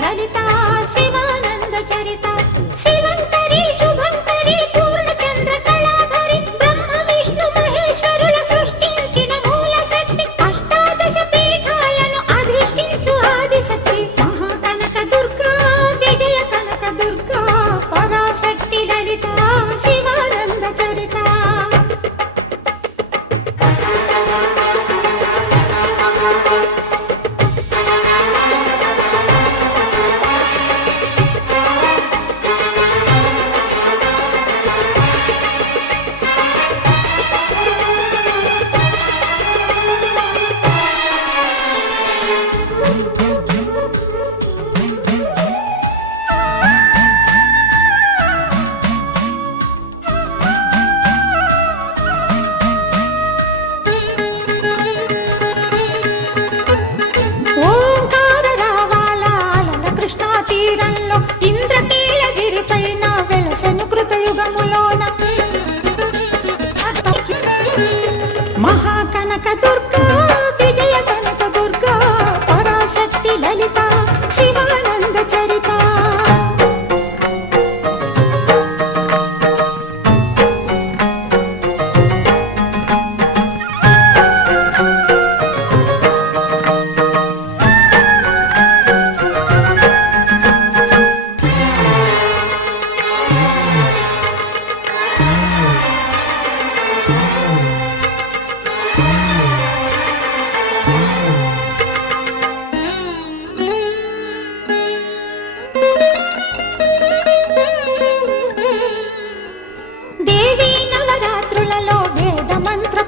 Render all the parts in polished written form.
లలిత శివానంద చరిత శివంకరి శుభంకరి పూర్ణచంద్ర కళాధరి బ్రహ్మ విష్ణు మహేశ్వరుల సృష్టించిన మూల శక్తి అష్టాదశ పీఠాలను అధిష్ఠించు ఆదిశక్తి మహాకనక దుర్గా విజయ కనక దుర్గా పరాశక్తి లలిత శివానంద చరిత ఇంద్రకీలగిరిపైన వెలసెను కృతయుగములోన మహాకనక దుర్గా విజయ కనక దుర్గా పరాశక్తి లలిత శివానంద చరిత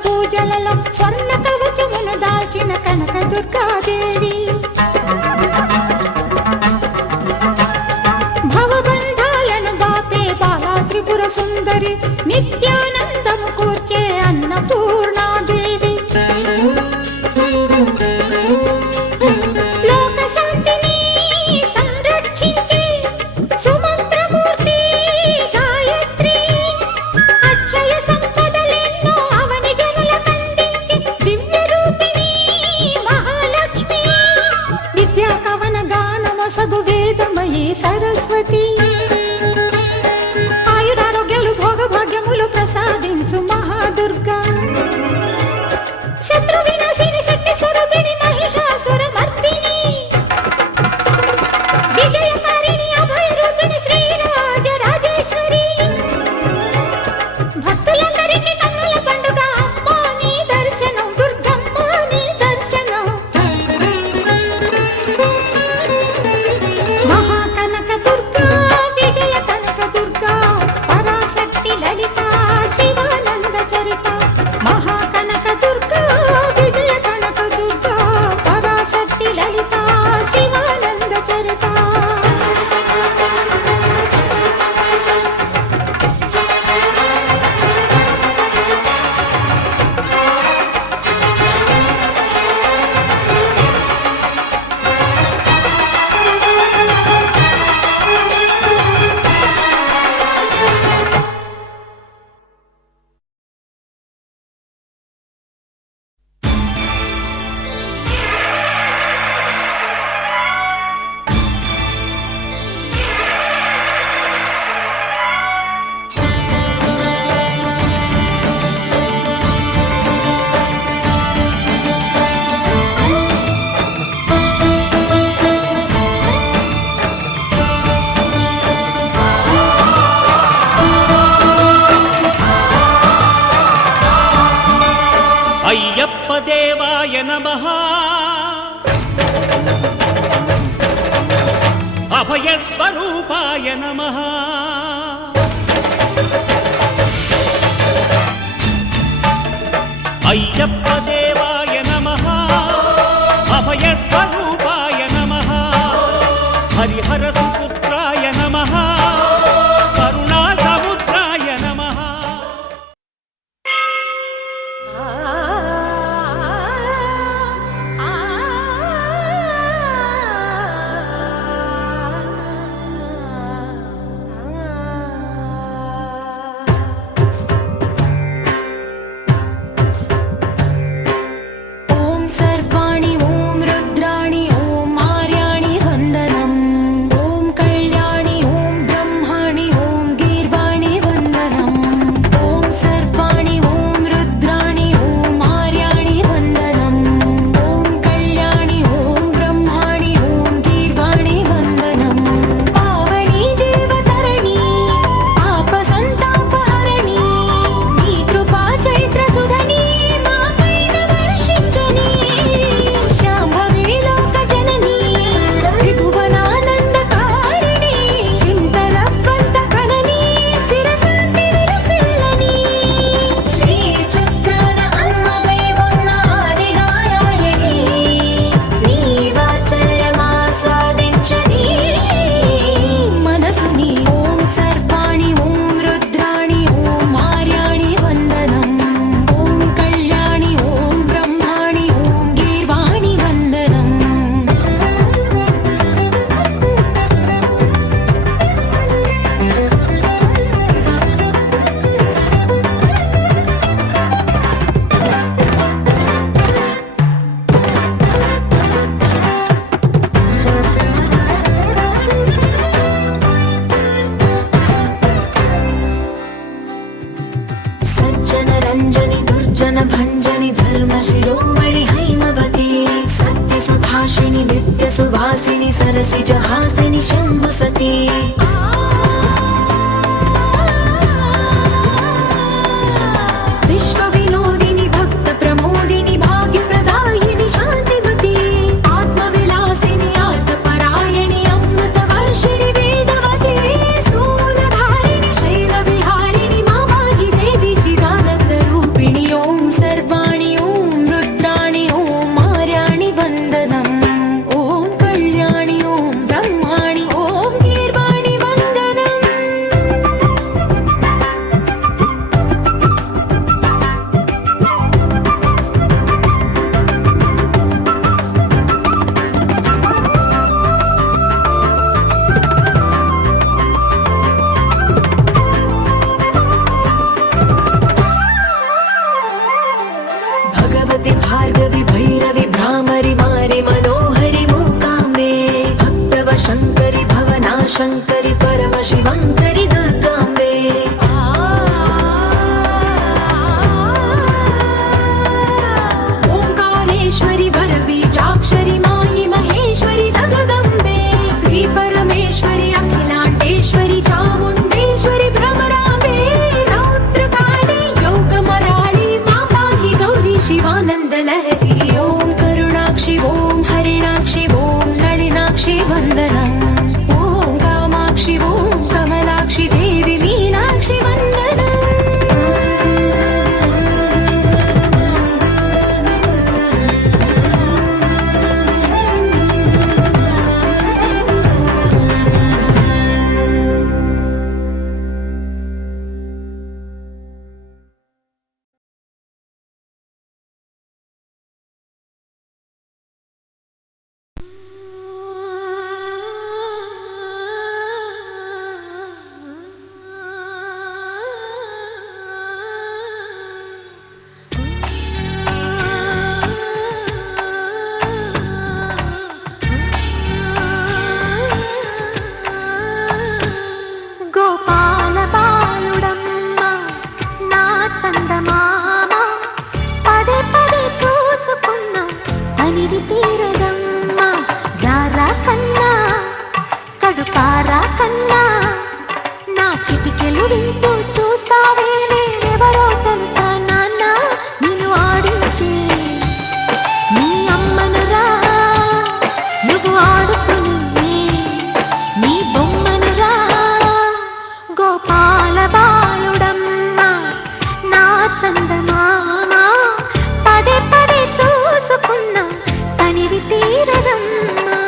పూజలలో స్వర్ణ కవచమును దాల్చిన కనక దుర్గాదేవి భవబంధాలను బాపే బాలా త్రిపుర సుందరి నిత్యానందము కూర్చే అన్నపూర్ణాదేవి లోక శాంతిని సంరక్షించే సుమంత్రమూర్తి గాయత్రి అక్షయ సంపదలెన్నో అవని జనులకందించి దివ్య రూపిణి మహాలక్ష్మి విద్యా కవన గానమొసగు వేదమయీ సరస్వతి ఆయురారోగ్యాలు భోగభాగ్యములు ప్రసాదించు మహాదుర్గా శత్రు వినాశిని శక్తి స్వరూపిణి మహిషాసుర మర్దిని విజయకారిణి అభయ రూపిణి శ్రీరాజ రాజేశ్వరి భక్తులందరికీ కన్నుల పండుగ అమ్మా నీ దర్శనం దుర్గమ్మ నీ దర్శనం మహాకనక దుర్గా విజయ కనక దుర్గా పరాశక్తి లలిత శివానంద చరిత మహాకనక దుర్గా విజయ కనక దుర్గా పరాశక్తి లలిత శివానంద చరిత అయ్యప్ప దేవాయ నమః అభయ స్వరూపాయ నమః అయ్యప్ప దేవాయ నమః అభయ స్వరూపాయ నమః హరిహర సుపుత్రాయ నమః కరుణా సముద్రాయ నమః శిరోమణి హైమవతి సత్య సుభాషిణి నిత్య సువాసిని సరసిజ హాసిని శంభు సతీ విశ్వ వినోదిని భక్త ప్రమోదిని భాగ్య ప్రదాయిని శాంతిమతి ఆత్మ విలాసిని ఆర్త పరాయణి అమృత వర్షిణి వేదవతి స్థూలధారిణి శైల విహారిణి మామాగి దేవి చిదానంద రూపిణి ఓం సర్వాణి ఓం రుద్రాణి ఓం మార్యాణి వందనం ఓం కళ్యాణి ఓం బ్రహ్మాణి ఓం గీర్వాణి వందనం भगवति भार्गवि भैरवि भ्रामरि मारि मनोहरि मूकाम्बे भक्तव शङ्करि भवना शङ्करि परम शिवङ्करि दुर्गाम्बे ओङ्कारेश्वरि वरबीजाक्षरि मायि महेश्वरि जगदम्बे श्री परमेश्वरि अखिलाण्डेश्वरि चामुण्डेश्वरि भ्रमराम्बे रौद्रकाली योगमराळि माताहि गौरी शिवानन्द लहरी ओम करुणाक्षि ओम हरिणाक्षि ओम नलिनाक्षि वन्दनम् ओम कामाक्षि ओम कमलाक्षि देवी मीनाक्षि वन्दनम् గోపాల బాలుడమ్మ నా చందమామ పదే పదే చూసుకున్నా తనివి తీరదమ్మ రారా కన్నా కడుపారా కన్నా నా చిటికెలు వింటూ చూస్తావే నేనెవరో తెలుసా నాన్న నిన్ను ఆడించే నీ అమ్మనురా నువ్వు ఆడుకుని నీ బొమ్మనురా గోపాల బాలుడమ్మ నా చందమామ పదే పదే చూసుకున్నా తనివి తీరదమ్మా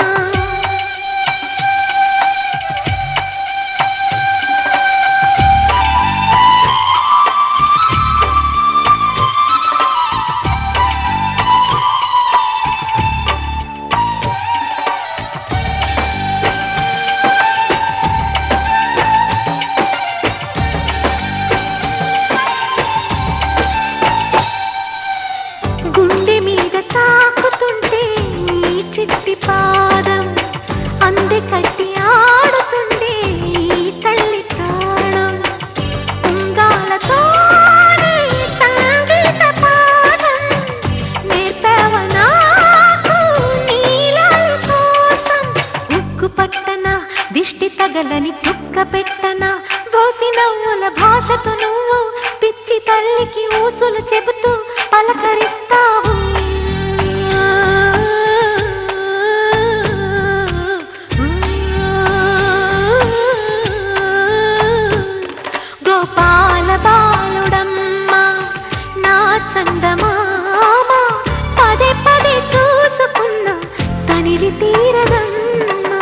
గుండె మీద తాకుతుంటే నీ చిట్టి పాదం అంది కట్టి ఆడుతుండే ఈ తల్లి తాళం ఉంగాలతోనే సంగీత పాఠం నేర్పవ నాకు నీలాల కోసం ఉక్కు పట్టన దిష్టి తగలని చుక్క పెట్టన బోసి నవ్వుల భాషతో నువ్వు పిచ్చి తల్లికి ఊసులు చెబుతూ పలకరిస్తావు గోపాల బాలుడమ్మ నా చందమామ పదే పదే చూసుకున్నా తనివి తీరదమ్మా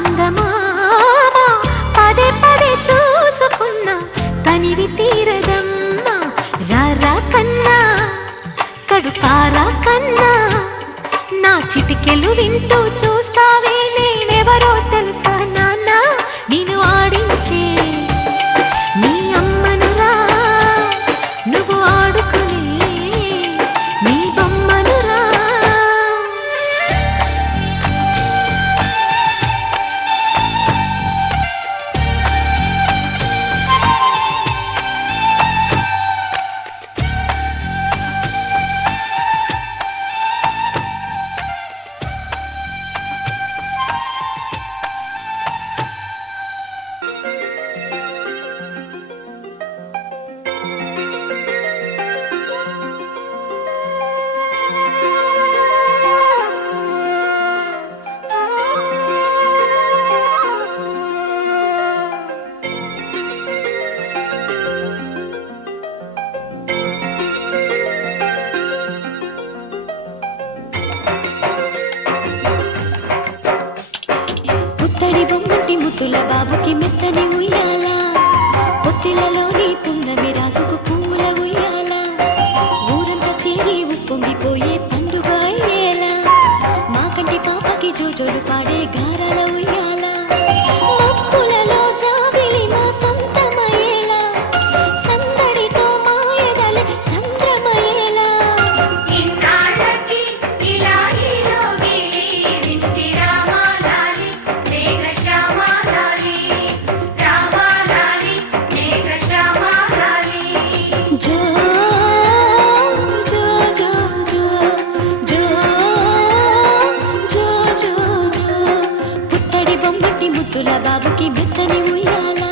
చందమామ పదే పదే చూసుకున్నా తనివి తీరదమ్మా రారా కన్నా కడుపారా కన్నా నా చిటికెలు వింటూ చూస్తావే నేనెవరో తెలుసా నాన్న నేను ఆడించే నీ అమ్మనురా నువ్వు ఆడుకునే నీ బొమ్మనురా పుత్తడి బొమ్మటి ముద్దుల బాబుకి మెత్తని ఉయ్యాల పొత్తిలలోని పున్నమి రాసుకు పూల ఉయ్యాల ఊరంతా చేరి ఉప్పొంగిపోయే పండుగ అయ్యేలా మా కంటి పాపకి జోజోడు పాడే గారాల ఉయ్యాల మబ్బులలో జాబిలి మా సొంతమయ్యేలా సందడితో మాయదలే సంద్రమయ్యేలా ఇన్నాళ్ళకి ఇలా ఈలోగి వింటి రామాలాలి మేఘ శ్యామాలాలి రామాలాలి మేఘ శ్యామాలాలి జో జో జో జో జో జో జో జో పుత్తడి బొమ్మటి ముద్దుల బాబుకి మెత్తని ఉయ్యాల